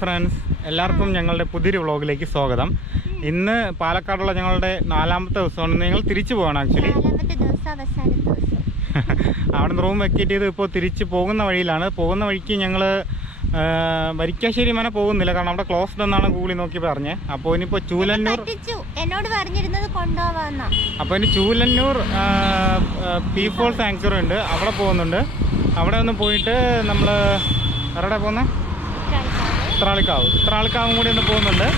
Friends എല്ലാവർക്കും ഞങ്ങളുടെ പുതിയൊരു വ്ളോഗിലേക്ക് സ്വാഗതം. ഇന്ന് പാലക്കാടുള്ള ഞങ്ങളുടെ നാലാമത്തെ ദിവസമാണ്. നിങ്ങൾ തിരിച്ചു പോകണം ആക്ച്വലി അവിടെ നിന്ന് റൂം വെക്കേറ്റ് ചെയ്ത് ഇപ്പോൾ തിരിച്ച് പോകുന്ന വഴിയിലാണ്. പോകുന്ന വഴിക്ക് ഞങ്ങൾ വരിക്കാശ്ശേരി മന പോകുന്നില്ല. കാരണം അവിടെ ക്ലോസ്ഡ് എന്നാണ് ഗൂഗിളിൽ നോക്കി പറഞ്ഞത് അപ്പോൾ ഇനിയിപ്പോൾ ചൂലന്നൂർ എന്നോട് പറഞ്ഞിരുന്നത് കൊണ്ടുപോവാന്നാ. അപ്പോൾ ഇനി ചൂലന്നൂർ പീ ഫോൾ സാങ്ച്വറി ഉണ്ട്. അവിടെ പോകുന്നുണ്ട്. അവിടെ ഒന്ന് പോയിട്ട് നമ്മൾ എവിടെ പോകുന്നത് ഉത്രാളിക്കാവ് ഉത്രാളിക്കാവും കൂടി ഒന്ന് പോകുന്നുണ്ട്.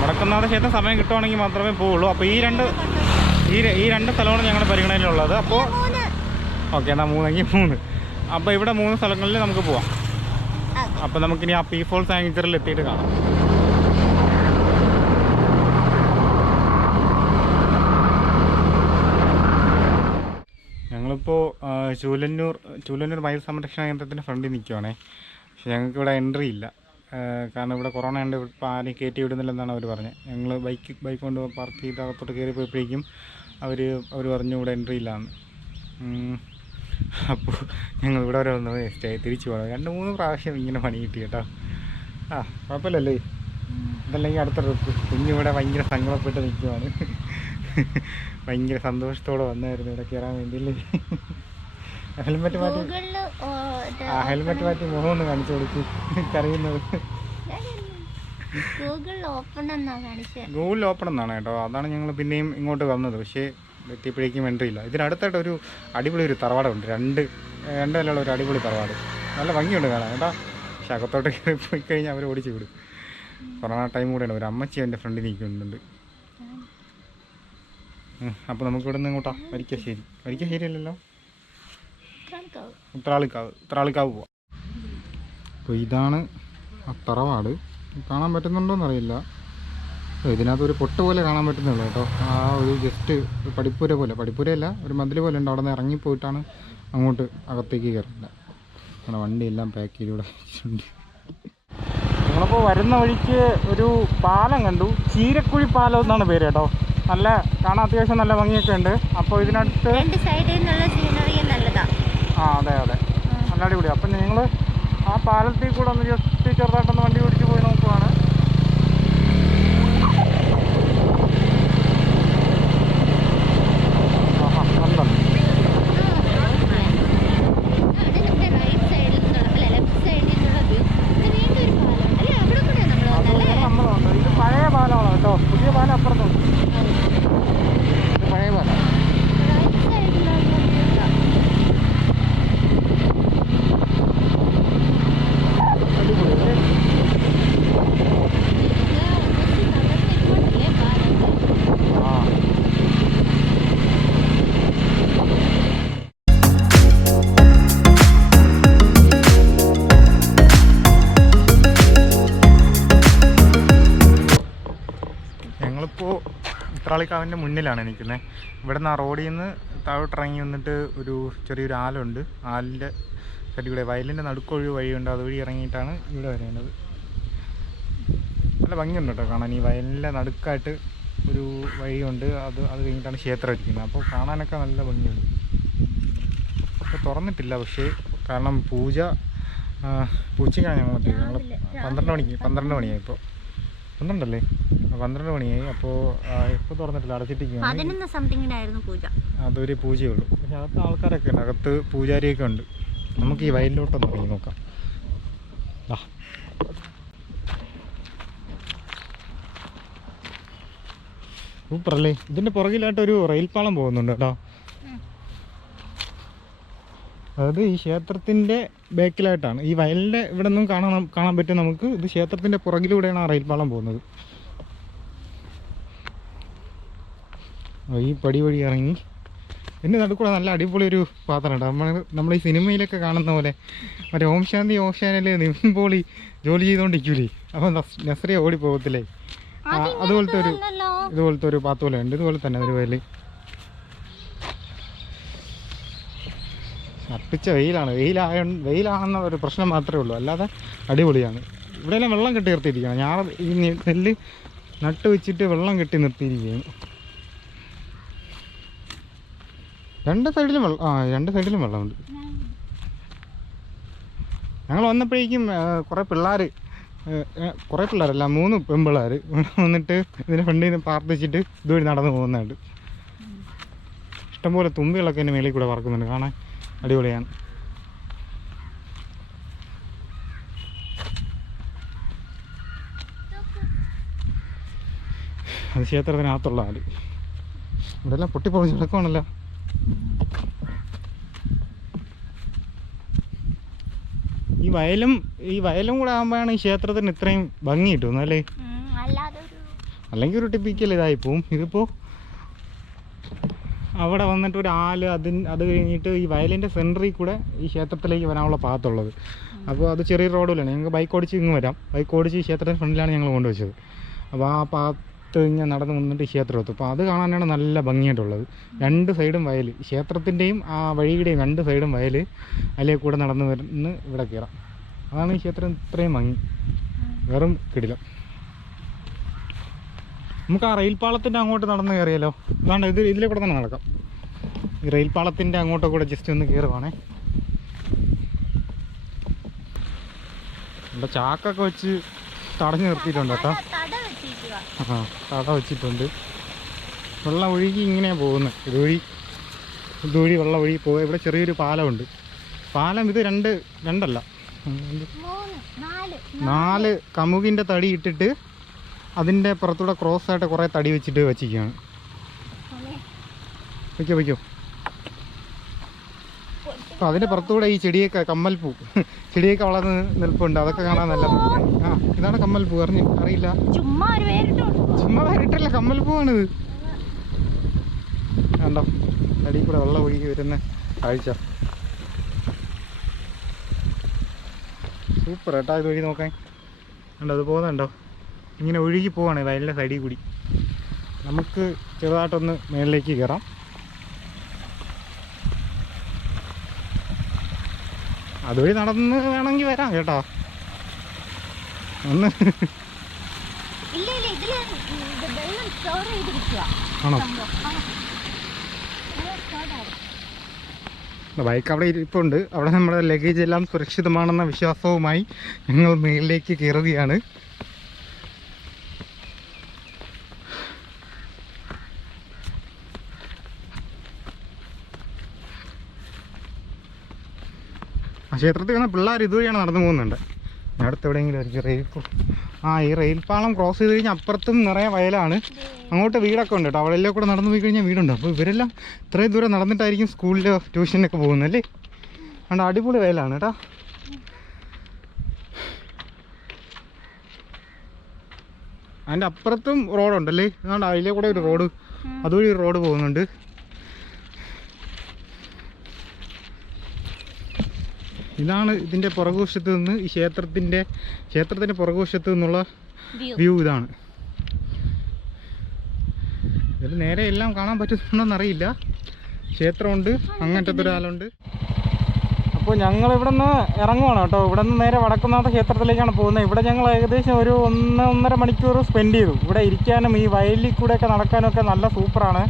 മുടക്കുന്നാഥ ക്ഷേത്രം സമയം കിട്ടുവാണെങ്കിൽ മാത്രമേ പോവുള്ളൂ. അപ്പോൾ ഈ രണ്ട് ഈ ഈ രണ്ട് സ്ഥലമാണ് ഞങ്ങളുടെ പരിഗണനയിലുള്ളത്. അപ്പോൾ ഓക്കെ എന്നാൽ മൂന്നെങ്കിൽ മൂന്ന്. അപ്പോൾ ഇവിടെ മൂന്ന് സ്ഥലങ്ങളിൽ നമുക്ക് പോവാം. അപ്പോൾ നമുക്കിനി ആ പീ ഫോൾ സാങ്ചറിൽ എത്തിയിട്ട് കാണാം. ഞങ്ങളിപ്പോൾ ചൂലന്നൂർ ചൂലന്നൂർ മയിൽ സംരക്ഷണ കേന്ദ്രത്തിന്റെ ഫ്രണ്ടിൽ നിൽക്കുവാണേ. പക്ഷെ ഞങ്ങൾക്ക് ഇവിടെ എൻട്രി ഇല്ല. കാരണം ഇവിടെ കൊറോണ ഉണ്ട് ഇപ്പോൾ ആരെയും കയറ്റി വിടുന്നില്ലെന്നാണ് അവർ പറഞ്ഞത്. ഞങ്ങൾ ബൈക്ക് ബൈക്ക് കൊണ്ട് പാർക്ക് ചെയ്ത് അകത്തോട്ട് കയറി പോയപ്പോഴേക്കും അവർ അവർ പറഞ്ഞു ഇവിടെ എൻട്രി ഇല്ലാന്ന്. അപ്പോൾ ഞങ്ങൾ ഇവിടെ വരെ വന്നത് സ്റ്റേ തിരിച്ചു പോകണം രണ്ട് മൂന്ന് പ്രാവശ്യം ഇങ്ങനെ പണി കിട്ടി കേട്ടോ. ആ കുഴപ്പമില്ലല്ലേ? അതല്ലെങ്കിൽ അടുത്ത ട്രിപ്പ് കുഞ്ഞിവിടെ ഭയങ്കര സങ്കടപ്പെട്ട് നിൽക്കുവാണ് ഭയങ്കര സന്തോഷത്തോടെ വന്നായിരുന്നു ഇവിടെ കയറാൻ വേണ്ടിയില്ലേ? ഹെൽമെറ്റ് മാറ്റി ആ ഹെൽമെറ്റ് മാറ്റി മുഖം ഒന്ന് കാണിച്ചു കൊടുക്കും. കറിയുന്നത് ഗൂഗിൾ ഓപ്പൺ എന്നാണ് കേട്ടോ. അതാണ് ഞങ്ങൾ പിന്നെയും ഇങ്ങോട്ട് വന്നത്. പക്ഷേ എത്തിയപ്പോഴേക്കും എൻട്രി ഇല്ല. ഇതിനടുത്തായിട്ട് ഒരു അടിപൊളി ഒരു തറവാടുണ്ട്. രണ്ട് രണ്ട് നിലയുള്ള ഒരു അടിപൊളി തറവാട്. നല്ല ഭംഗിയുണ്ട് കാണാൻ. കേട്ടോ പക്ഷെ അകത്തോട്ട് കയറി പോയി കഴിഞ്ഞാൽ അവർ ഓടിച്ചു വിടും. കൊറോണ ടൈം കൂടെയാണ്. ഒരു അമ്മച്ചി എന്റെ ഫ്രണ്ടിൽ നിൽക്കുന്നുണ്ട്. അപ്പോൾ നമുക്ക് ഇവിടെ നിന്ന് ഇങ്ങോട്ടാ. വരിക്കാശ്ശേരി. വരിക്കാശ്ശേരി അല്ലല്ലോ? ഉത്രാളിക്കാവ്. ഉത്രാളിക്കാവ് പോവാം. അപ്പോൾ ഇതാണ് അത്തറവാട് തറവാട്. കാണാൻ പറ്റുന്നുണ്ടോ അറിയില്ല ഇതിനകത്ത് ഒരു പൊട്ട് പോലെ കാണാൻ പറ്റുന്നുള്ളൂ കേട്ടോ. ആ ഒരു ജസ്റ്റ് പടിപ്പുര പോലെ. പടിപ്പുരയല്ല ഒരു മതിൽ പോലെ ഉണ്ട്. അവിടെ നിന്ന് ഇറങ്ങിപ്പോയിട്ടാണ് അങ്ങോട്ട് അകത്തേക്ക് കയറില്ല നമ്മുടെ വണ്ടിയെല്ലാം പാക്ക് ചെയ്തിവിടെ വെച്ചിട്ടുണ്ട്. വരുന്ന വഴിക്ക് ഒരു പാലം കണ്ടു. ചീരക്കുഴി പാലം എന്നാണ് പേര് കേട്ടോ. നല്ല കാണാൻ അത്യാവശ്യം നല്ല ഭംഗിയൊക്കെ ഉണ്ട്. അപ്പോൾ ഇതിനടുത്ത് രണ്ട് സൈഡിൽ നിന്നുള്ള ആ അതെ അതെ. നല്ല അടിപൊളി അപ്പം നിങ്ങൾ ആ പാലത്തിൽ കൂടെ ഒന്ന് ജസ്റ്റ് ചെറുതായിട്ടൊന്ന് വണ്ടി ഓടിച്ച് പോയി നോക്കുവാണ്. ഉത്രാളിക്കാവിന്റെ മുന്നിലാണ് നിൽക്കുന്നത് ഇവിടെ നിന്ന് ആ റോഡിൽ നിന്ന് താഴോട്ട് ഇറങ്ങി വന്നിട്ട് ഒരു ചെറിയൊരു ആലുണ്ട്. ആലിന്റെ സൈഡിലൂടെ വയലിന്റെ നടുക്കൊഴി വഴിയുണ്ട്. അതുവഴി ഇറങ്ങിയിട്ടാണ് ഇവിടെ വരേണ്ടത് നല്ല ഭംഗിയുണ്ട് കേട്ടോ കാണാൻ. ഈ വയലിന്റെ നടുക്കായിട്ട് ഒരു വഴിയുണ്ട്. അത് അത് കഴിഞ്ഞിട്ടാണ് ക്ഷേത്രം ഇരിക്കുന്നത്. അപ്പോൾ കാണാനൊക്കെ നല്ല ഭംഗിയുണ്ട്. അപ്പോൾ തുറന്നിട്ടില്ല പക്ഷേ കാരണം പൂജ പൂച്ചയ്ക്കാണ് ഞങ്ങൾ ഞങ്ങൾ പന്ത്രണ്ട് മണിക്ക് പന്ത്രണ്ട് മണിയായി ഇപ്പോൾ പന്ത്രണ്ടല്ലേ ആ, പന്ത്രണ്ട് മണിയായി. അപ്പോൾ ഇപ്പോൾ തുറന്നിട്ടില്ല. അടച്ചിട്ടിരിക്കുകയാണ് പൂജ. അതൊരു പൂജയുള്ളൂ പക്ഷെ അകത്ത് ആൾക്കാരൊക്കെ ഉണ്ട്. അകത്ത് പൂജാരിയൊക്കെ ഉണ്ട്. നമുക്ക് ഈ വയലിലോട്ടൊന്ന് പോയി നോക്കാം. ദാ. സൂപ്പറല്ലേ? ഇതിന്റെ പുറകിലായിട്ട് ഒരു റെയിൽ പാളം പോകുന്നുണ്ട്. കേട്ടോ. അതായത് ഈ ക്ഷേത്രത്തിന്റെ ബാക്കിലായിട്ടാണ്. ഈ വയലിന്റെ ഇവിടെ നിന്നും കാണാൻ കാണാൻ പറ്റും നമുക്ക്. ഇത് ക്ഷേത്രത്തിന്റെ പുറകിലൂടെയാണ് ആ റെയിൽ പാളം പോകുന്നത്. ഈ പടി വഴി ഇറങ്ങി. എന്റെ നടുക്കൂടെ നല്ല അടിപൊളി ഒരു പാത്രമുണ്ട് നമ്മൾ നമ്മൾ ഈ സിനിമയിലൊക്കെ കാണുന്ന പോലെ മറ്റേ ഓം ശാന്തി ഓം ശാനൽ നിവിൻ പോളി ജോലി ചെയ്തുകൊണ്ടിരിക്കൂലേ അപ്പം നസ്രിയ ഓടി പോകത്തില്ലേ അതുപോലത്തെ ഒരു ഇതുപോലത്തെ ഒരു പാത്തോലുണ്ട് ഉണ്ട്. ഇതുപോലെ തന്നെ ഒരു വയൽ. അപ്പിച്ച വെയിലാണ്. വെയിലായ വെയിലാണെന്ന ഒരു പ്രശ്നം മാത്രമേ ഉള്ളൂ. അല്ലാതെ അടിപൊളിയാണ്. ഇവിടെയെല്ലാം വെള്ളം കെട്ടി നിർത്തിയിരിക്കുകയാണ്. ഞാൻ ഈ നെല്ല് നട്ട് വെച്ചിട്ട് വെള്ളം കെട്ടി നിർത്തിയിരിക്കുകയാണ്. രണ്ട് സൈഡിലും വെള്ളം ആ രണ്ട് സൈഡിലും വെള്ളമുണ്ട്. ഞങ്ങൾ വന്നപ്പോഴേക്കും കുറേ പിള്ളേർ കുറേ പിള്ളേരല്ല മൂന്ന് പെൺപിള്ളേർ വന്നിട്ട് ഇതിന്റെ ഫ്രണ്ടിൽ നിന്ന് പ്രാർത്ഥിച്ചിട്ട് ഇതുവഴി നടന്നു പോകുന്നുണ്ട്. ഇഷ്ടംപോലെ തുമ്പികളൊക്കെ എന്റെ മേളിൽ കൂടെ പറക്കുന്നുണ്ട്. കാണാൻ അടിപൊളിയാണ്. അത് ക്ഷേത്രത്തിനകത്തുള്ള ആൽ ഇവിടെ എല്ലാം പൊട്ടിപ്പൊളിച്ച് കിടക്കുവാണല്ലോ ഈ വയലും ഈ വയലും കൂടെ ആകുമ്പോഴാണ് ഈ ക്ഷേത്രത്തിന് ഇത്രയും ഭംഗി കിട്ടുന്നത് അല്ലേ? അല്ലെങ്കിൽ ഒരു ടിപ്പിക്കൽ ഇതായി പോവും. ഇതിപ്പോൾ അവിടെ വന്നിട്ട് ഒരു ആൽ അതിന് അത് കഴിഞ്ഞിട്ട് ഈ വയലിന്റെ സെന്ററിൽ കൂടെ ഈ ക്ഷേത്രത്തിലേക്ക് വരാനുള്ള പാത്തുള്ളത്. അപ്പോൾ അത് ചെറിയ റോഡിലാണ്. ഞങ്ങൾക്ക് ബൈക്ക് ഓടിച്ച് ഇങ്ങ് വരാം. ബൈക്ക് ഓടിച്ച് ഈ ക്ഷേത്രത്തിന് ഫ്രണ്ടിലാണ് ഞങ്ങൾ കൊണ്ടുവച്ചത്. അപ്പോൾ ആ പാത്ത് ഇങ്ങനെ നടന്ന് വന്നിട്ട് ക്ഷേത്രം എത്തും അപ്പോൾ അത് കാണാനാണ് നല്ല ഭംഗിയായിട്ടുള്ളത്. രണ്ട് സൈഡും വയൽ. ക്ഷേത്രത്തിന്റെയും ആ വഴിയുടെയും രണ്ട് സൈഡും വയൽ. അതിലേ കൂടെ നടന്ന് വരുന്ന ഇവിടെ കയറാം. അതാണ് ഈ ക്ഷേത്രം ഇത്രയും ഭംഗി. വെറും കിടിലം. നമുക്ക് ആ റെയിൽ പാളത്തിന്റെ അങ്ങോട്ട് നടന്ന് കയറിയാലോ. അതാണ്ട് ഇത് ഇതിലെ കൂടെ തന്നെ നടക്കാം. ഈ റെയിൽ പാളത്തിന്റെ അങ്ങോട്ട് കൂടെ ജസ്റ്റ് ഒന്ന് കയറുവാണേ ഇവിടെ ചാക്കൊക്കെ വെച്ച് തടഞ്ഞു നിർത്തിയിട്ടുണ്ട് കേട്ടോ. ആ തട വെച്ചിട്ടുണ്ട്. വെള്ളം ഒഴുകി ഇങ്ങനെയാണ് പോകുന്നത് ഇതൊഴി ഇതൊഴി വെള്ളം ഒഴുകി പോകുക ഇവിടെ ചെറിയൊരു പാലമുണ്ട്. പാലം ഇത് രണ്ട് രണ്ടല്ല. നാല് കമുകിന്റെ തടി ഇട്ടിട്ട് അതിന്റെ പുറത്തൂടെ ക്രോസ് ആയിട്ട് കുറേ തടി വെച്ചിട്ട് വെച്ചിരിക്കുകയാണ്? വയ്ക്കോ വയ്ക്കോ അപ്പോൾ അതിന്റെ പുറത്തൂടെ ഈ ചെടിയൊക്കെ കമ്മൽപ്പൂ. ചെടിയൊക്കെ വളർന്ന് നിൽപ്പുണ്ട്. അതൊക്കെ കാണാൻ നല്ല. ആ ഇതാണ് കമ്മൽപ്പൂ. അറിഞ്ഞു? അറിയില്ല? ചുമ്മാ ഒരു കമ്മൽപ്പൂ കമ്മൽപ്പൂവാണിത് കണ്ടോ? അടിയിൽ കൂടെ വെള്ളം ഒഴുകി വരുന്ന കാഴ്ച. സൂപ്പർ ഏട്ടാ ഇത് വഴി നോക്കാൻ. കണ്ടോ അത് പോകുന്നുണ്ടോ? ഇങ്ങനെ ഒഴുകി പോവാണ് വയലിന്റെ സൈഡിൽ കൂടി. നമുക്ക് ചെറുതായിട്ടൊന്ന് മേളിലേക്ക് കയറാം. അതുവഴി നടന്ന് വേണമെങ്കിൽ വരാം കേട്ടോ. ഒന്ന് ആണ്. ബൈക്ക് അവിടെ ഇരിപ്പുണ്ട്. അവിടെ നമ്മുടെ ലഗേജ് എല്ലാം സുരക്ഷിതമാണെന്ന വിശ്വാസവുമായി ഞങ്ങൾ മേളിലേക്ക് കയറുകയാണ്. ക്ഷേത്രത്തിൽ വന്ന പിള്ളേർ ഇതുവഴിയാണ് നടന്നു പോകുന്നുണ്ട്. അടുത്ത് എവിടെയെങ്കിലും ആയിരിക്കും റെയിൽ ആ ഈ റെയിൽ പാളം ക്രോസ് ചെയ്ത് കഴിഞ്ഞാൽ അപ്പുറത്തും നിറയെ വയലാണ്. അങ്ങോട്ട് വീടൊക്കെ ഉണ്ട് കേട്ടോ. അവിടെ കൂടെ നടന്നു പോയി കഴിഞ്ഞാൽ വീടുണ്ട്. അപ്പോൾ ഇവരെല്ലാം ഇത്രയും ദൂരം നടന്നിട്ടായിരിക്കും സ്കൂളിലോ ട്യൂഷനൊക്കെ പോകുന്നത് അല്ലേ? അതുകൊണ്ട് അടിപൊളി വയലാണ് കേട്ടോ. അതിന്റെ അപ്പുറത്തും റോഡുണ്ടല്ലേ അതുകൊണ്ട് അതിലെ കൂടെ ഒരു റോഡ് അതുവഴി ഒരു റോഡ് പോകുന്നുണ്ട്. ഇതാണ് ഇതിന്റെ പുറകുവശത്ത് നിന്ന് ഈ ക്ഷേത്രത്തിന്റെ ക്ഷേത്രത്തിന്റെ പുറകുവശത്ത് നിന്നുള്ള വ്യൂ ഇതാണ്. ഇതിൽ നേരെ എല്ലാം കാണാൻ പറ്റുന്നുണ്ടെന്നറിയില്ല. ക്ഷേത്രമുണ്ട് അങ്ങനത്തെ ഒരാളുണ്ട്. അപ്പോൾ ഞങ്ങൾ ഇവിടെ നിന്ന് ഇറങ്ങുവാണ് കേട്ടോ. ഇവിടെ നിന്ന് നേരെ വടക്കുന്നാഥ ക്ഷേത്രത്തിലേക്കാണ് പോകുന്നത്. ഇവിടെ ഞങ്ങൾ ഏകദേശം ഒരു ഒന്ന് ഒന്നര മണിക്കൂർ സ്പെൻഡ് ചെയ്തു. ഇവിടെ ഇരിക്കാനും ഈ വയലിൽ കൂടെയൊക്കെ നടക്കാനും ഒക്കെ നല്ല സൂപ്പറാണ്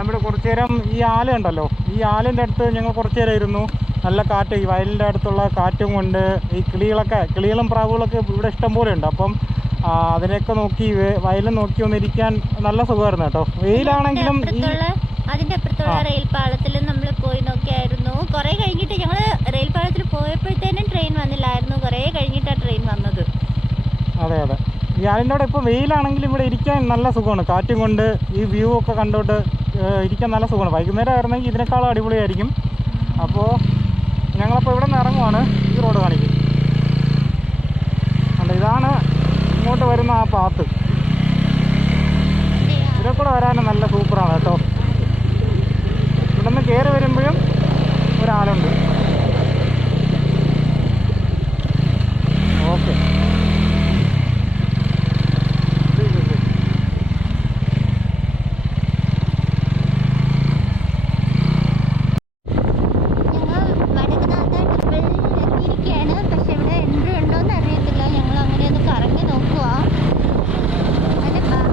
അവിടെ കുറച്ചു നേരം ഈ ആല ഉണ്ടല്ലോ. ഈ ആലിന്റെ അടുത്ത് ഞങ്ങൾ കുറച്ചു നേരം ഇരുന്നു. നല്ല കാറ്റ് ഈ വയലിന്റെ അടുത്തുള്ള കാറ്റും കൊണ്ട് ഈ കിളികളൊക്കെ കിളികളും പ്രാവുകളൊക്കെ ഇവിടെ ഇഷ്ടം പോലെ ഉണ്ട്. അപ്പം അതിനെയൊക്കെ നോക്കി വയലും നോക്കി ഒന്നിരിക്കാൻ നല്ല സുഖമായിരുന്നു കേട്ടോ. വെയിലാണെങ്കിലും അതിന്റെ അപ്പുറത്തുള്ള. റെയിൽ പാളത്തിൽ നമ്മൾ പോയി നോക്കിയായിരുന്നു. കുറെ കഴിഞ്ഞിട്ട് ഞങ്ങൾ റെയിൽ പാളത്തിൽ പോയപ്പോഴത്തേനും ട്രെയിൻ വന്നില്ലായിരുന്നു. കുറെ കഴിഞ്ഞിട്ടാണ് ട്രെയിൻ വന്നത്. അതെ അതെ. ഈ അതിന്റെ അവിടെ ഇപ്പോൾ വെയിലാണെങ്കിലും ഇവിടെ ഇരിക്കാൻ നല്ല സുഖമാണ്. കാറ്റും കൊണ്ട് ഈ വ്യൂ ഒക്കെ കണ്ടോട്ട് ഇരിക്കാൻ നല്ല സുഖമാണ്. വൈകുന്നേരം ആയിരുന്നെങ്കിൽ ഇതിനേക്കാളും അടിപൊളിയായിരിക്കും. അപ്പോൾ ഞങ്ങളപ്പോൾ ഇവിടെ നിന്ന് ഇറങ്ങുവാണ് ഈ റോഡ് കാണിക്കും. അല്ല ഇതാണ് ഇങ്ങോട്ട് വരുന്ന ആ പാത്ത് ഇതിലെ കൂടെ വരാനും നല്ല സൂപ്പറാണ് കേട്ടോ. ഇവിടെ നിന്ന് കയറി വരുമ്പോഴും ഒരാളുണ്ട് ഓക്കെ ഞങ്ങൾ വടക്കുനാഥ ടെമ്പിളിൽ എത്തിയിരിക്കുകയാണ് പക്ഷെ ഇവിടെ എൻട്രി ഉണ്ടോന്ന് അറിയത്തില്ല ഞങ്ങൾ അങ്ങനെ ഒന്ന് കറങ്ങി നോക്കുക അതിന്റെ ബാ-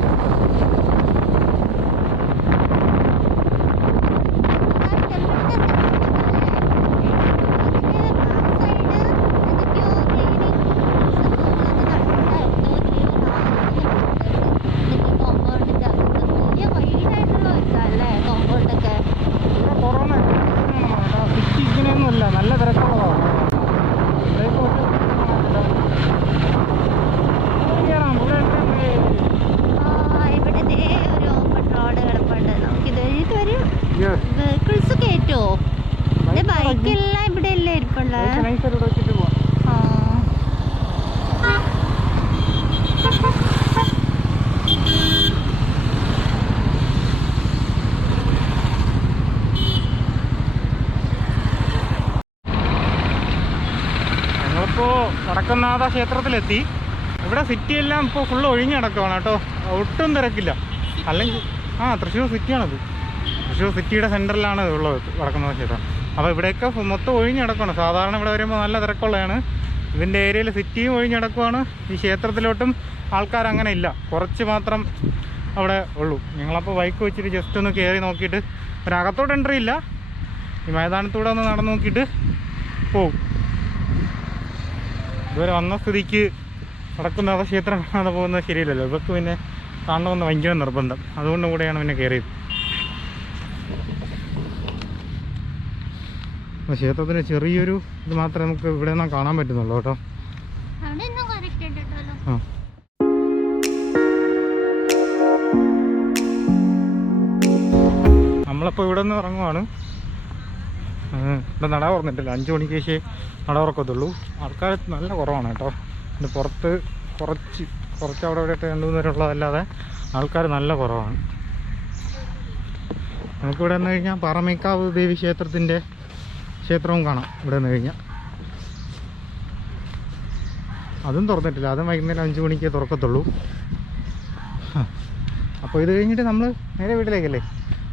ആ ടെമ്പിളിന്റെ സെറ്റപ്പ് ബൈക്കെല്ലാം ഇവിടെ അല്ലേ ഇരിപ്പുള്ളത്. ഞങ്ങളിപ്പോൾ വടക്കനാഥ ക്ഷേത്രത്തിലെത്തി. ഇവിടെ സിറ്റി എല്ലാം ഇപ്പോൾ ഫുള്ള് ഒഴിഞ്ഞു കിടക്കുവാണ് കേട്ടോ. ഒട്ടും തിരക്കില്ല. അല്ലെങ്കിൽ ആ തൃശ്ശൂർ സിറ്റിയാണത് തൃശ്ശൂർ സിറ്റിയുടെ സെന്ററിലാണ് ഉള്ളത് വടക്കനാഥ ക്ഷേത്രം. അപ്പോൾ ഇവിടെയൊക്കെ മൊത്തം ഒഴിഞ്ഞ് കിടക്കുകയാണ് സാധാരണ ഇവിടെ വരുമ്പോൾ നല്ല തിരക്കുള്ളതാണ്. ഇതിന്റെ ഏരിയയിൽ സിറ്റിയും ഒഴിഞ്ഞ് കിടക്കുവാണ്. ഈ ക്ഷേത്രത്തിലോട്ടും ആൾക്കാർ അങ്ങനെ ഇല്ല. കുറച്ച് മാത്രം അവിടെ ഉള്ളൂ. ഞങ്ങളപ്പോൾ ബൈക്ക് വെച്ചിട്ട് ജസ്റ്റ് ഒന്ന് കയറി നോക്കിയിട്ട് ഒരകത്തോട്ട് എൻട്രി ഇല്ല. ഈ മൈതാനത്തൂടെ ഒന്ന് നടന്ന് നോക്കിയിട്ട് പോവും. ഇതുവരെ വന്ന സ്ഥിതിക്ക് നടക്കുന്ന ക്ഷേത്രം കാണാതെ പോകുന്നത് ശരിയല്ലല്ലോ. ഇവർക്ക് പിന്നെ കാണണമെന്ന് ഭയങ്കര നിർബന്ധം. അതുകൊണ്ട് കൂടെയാണ് പിന്നെ കയറിയത് ക്ഷേത്രത്തിന് ചെറിയൊരു ഇത് മാത്രമേ നമുക്ക് ഇവിടെ നിന്നാ കാണാൻ പറ്റുന്നുള്ളൂ കേട്ടോ. ആ. നമ്മളപ്പോൾ ഇവിടെ നിന്ന് ഇറങ്ങുവാണ്. ഇവിടെ നട തുറന്നിട്ടില്ല അഞ്ച് മണിക്ക് ശേഷം നട തുറക്കത്തുള്ളൂ ആൾക്കാർ നല്ല കുറവാണ് കേട്ടോ. പിന്നെ പുറത്ത് കുറച്ച് കുറച്ച് അവിടെ ഇവിടെ രണ്ടു മൂന്ന് പേരുള്ളതല്ലാതെ ആൾക്കാർ നല്ല കുറവാണ്. നമുക്കിവിടെ നിന്ന് കഴിഞ്ഞാൽ പാറമേക്കാവ് ദേവി ക്ഷേത്രത്തിന്റെ ക്ഷേത്രവും കാണാം. ഇവിടെ നിന്ന് കഴിഞ്ഞാൽ അതും തുറന്നിട്ടില്ല. അതും വൈകുന്നേരം അഞ്ച് മണിക്ക് തുറക്കത്തുള്ളൂ. അപ്പോൾ ഇത് കഴിഞ്ഞിട്ട് നമ്മൾ നേരെ വീട്ടിലേക്കല്ലേ?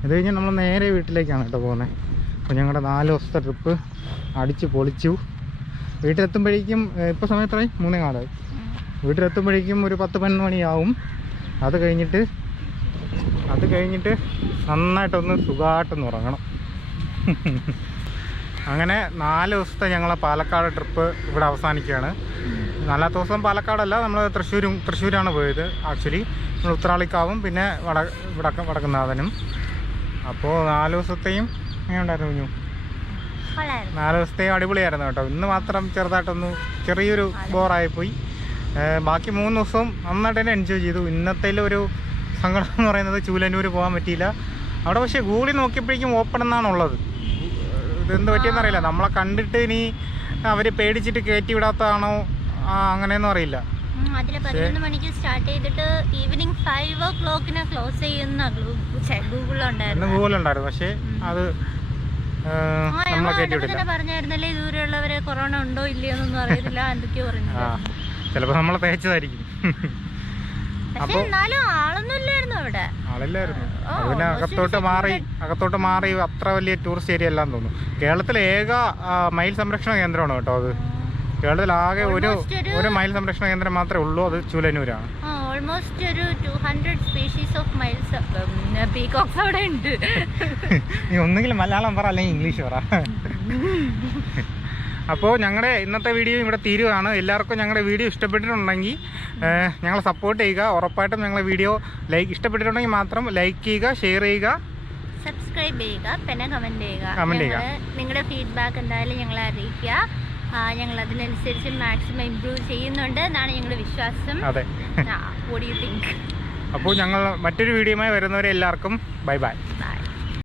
ഇത് കഴിഞ്ഞ് നമ്മൾ നേരെ വീട്ടിലേക്കാണ് കേട്ടോ പോകുന്നത്. അപ്പോൾ ഞങ്ങളുടെ നാല് ദിവസത്തെ ട്രിപ്പ് അടിച്ച് പൊളിച്ചു. വീട്ടിലെത്തുമ്പോഴേക്കും ഇപ്പോൾ സമയം എത്രയായി? മൂന്നേ കാലമായി ഉം. വീട്ടിലെത്തുമ്പോഴേക്കും ഒരു പത്ത് പതിനൊന്ന് മണിയാവും. അത് കഴിഞ്ഞിട്ട് അത് കഴിഞ്ഞിട്ട് നന്നായിട്ടൊന്ന് സുഖമായിട്ടൊന്ന് ഉറങ്ങണം. അങ്ങനെ നാല് ദിവസത്തെ ഞങ്ങളെ പാലക്കാട് ട്രിപ്പ് ഇവിടെ അവസാനിക്കുകയാണ്. നാലാത്ത ദിവസം പാലക്കാടല്ല നമ്മൾ തൃശ്ശൂരും തൃശ്ശൂരാണ് പോയത് ആക്ച്വലി. നമ്മൾ ഉത്രാളിക്കാവും പിന്നെ വട വടക്ക വടക്കുന്നാഥനും അപ്പോൾ നാല് ദിവസത്തെയും എങ്ങനെ ഉണ്ടായിരുന്നു. നാല് ദിവസത്തെയും അടിപൊളിയായിരുന്നു കേട്ടോ. ഇന്ന് മാത്രം ചെറുതായിട്ടൊന്ന് ചെറിയൊരു ബോറായിപ്പോയി. ബാക്കി മൂന്ന് ദിവസവും നന്നായിട്ട് തന്നെ എൻജോയ് ചെയ്തു. ഇന്നത്തെ ഒരു സങ്കടം എന്ന് പറയുന്നത് ചൂലന്നൂർ പോകാൻ പറ്റിയില്ല. അവിടെ പക്ഷേ ഗൂഗിളിൽ നോക്കിയപ്പോഴേക്കും ഓപ്പൺ എന്നാണുള്ളത്. ഇതെന്ത് പറ്റിയെന്ന് അറിയില്ല. നമ്മളെ കണ്ടിട്ട് ഇനി അവർ പേടിച്ചിട്ട് കയറ്റി വിടാത്തതാണോ അങ്ങനെയൊന്നും അറിയില്ല. പതിനൊന്ന് മണിക്ക് സ്റ്റാർട്ട് ചെയ്തിട്ട് ഈവനിങ് ഫൈവ് ഓ ക്ലോക്കിന് ക്ലോസ് ചെയ്യുന്ന ഇന്ന് ഗൂഗിളുണ്ടായിരുന്നു ഗൂഗിളുണ്ടായിരുന്നു പക്ഷേ അത് പറഞ്ഞായിരുന്നല്ലേ ദൂരെയുള്ളവരെ കൊറോണ ഉണ്ടോ ഇല്ലയോ എന്നൊന്നും അറിയത്തില്ല. എന്തൊക്കെയോ പറഞ്ഞു ചിലപ്പോൾ നമ്മളെ തേച്ചതായിരിക്കും. പക്ഷെ എന്നാലും അവിടെ. ആളില്ലായിരുന്നു. ഓ, പിന്നെ അകത്തോട്ട് മാറി അകത്തോട്ട് മാറി അത്ര വലിയ ടൂറിസ്റ്റ് ഏരിയ അല്ലാന്ന് തോന്നുന്നു. കേരളത്തിലെ ഏക മയിൽ സംരക്ഷണ കേന്ദ്രമാണ് കേട്ടോ അത്? കേരളത്തിൽ ആകെ ഒരു ഒരു- ഒരു മയിൽ സംരക്ഷണ കേന്ദ്രം മാത്രമേ ഉള്ളൂ അത് ചൂലന്നൂരാണ്. ഓൾമോസ്റ്റ് ഒരു two hundred species of miles peacocks അവിടെ ഉണ്ട്. നീ ഒന്നുകിൽ മലയാളം പറ അല്ലെങ്കിൽ ഇംഗ്ലീഷ് പറ. അപ്പോൾ ഞങ്ങളുടെ ഇന്നത്തെ വീഡിയോ ഇവിടെ തീരുകയാണ് എല്ലാവർക്കും ഞങ്ങളുടെ വീഡിയോ ഇഷ്ടപ്പെട്ടിട്ടുണ്ടെങ്കിൽ ഞങ്ങളെ സപ്പോർട്ട് ചെയ്യുക. ഉറപ്പായിട്ടും ഞങ്ങളെ വീഡിയോ ലൈക്ക് ഇഷ്ടപ്പെട്ടിട്ടുണ്ടെങ്കിൽ മാത്രം ലൈക്ക് ചെയ്യുക ഷെയർ ചെയ്യുക. സബ്സ്ക്രൈബ് ചെയ്യുക പിന്നെ കമന്റ് ചെയ്യുക. കമന്റ് ചെയ്യുക. നിങ്ങളുടെ ഫീഡ്ബാക്ക് എന്തായാലും ഞങ്ങളെ അറിയിക്കുക. ഞങ്ങൾ അതിനനുസരിച്ച് മാക്സിമം ഇമ്പ്രൂവ് ചെയ്യുന്നുണ്ട് എന്നാണ് ഞങ്ങളുടെ വിശ്വാസം. അതെ. അപ്പോൾ ഞങ്ങൾ മറ്റൊരു വീഡിയോയുമായി വരുന്നവരെ എല്ലാവർക്കും ബൈ ബൈ ബൈ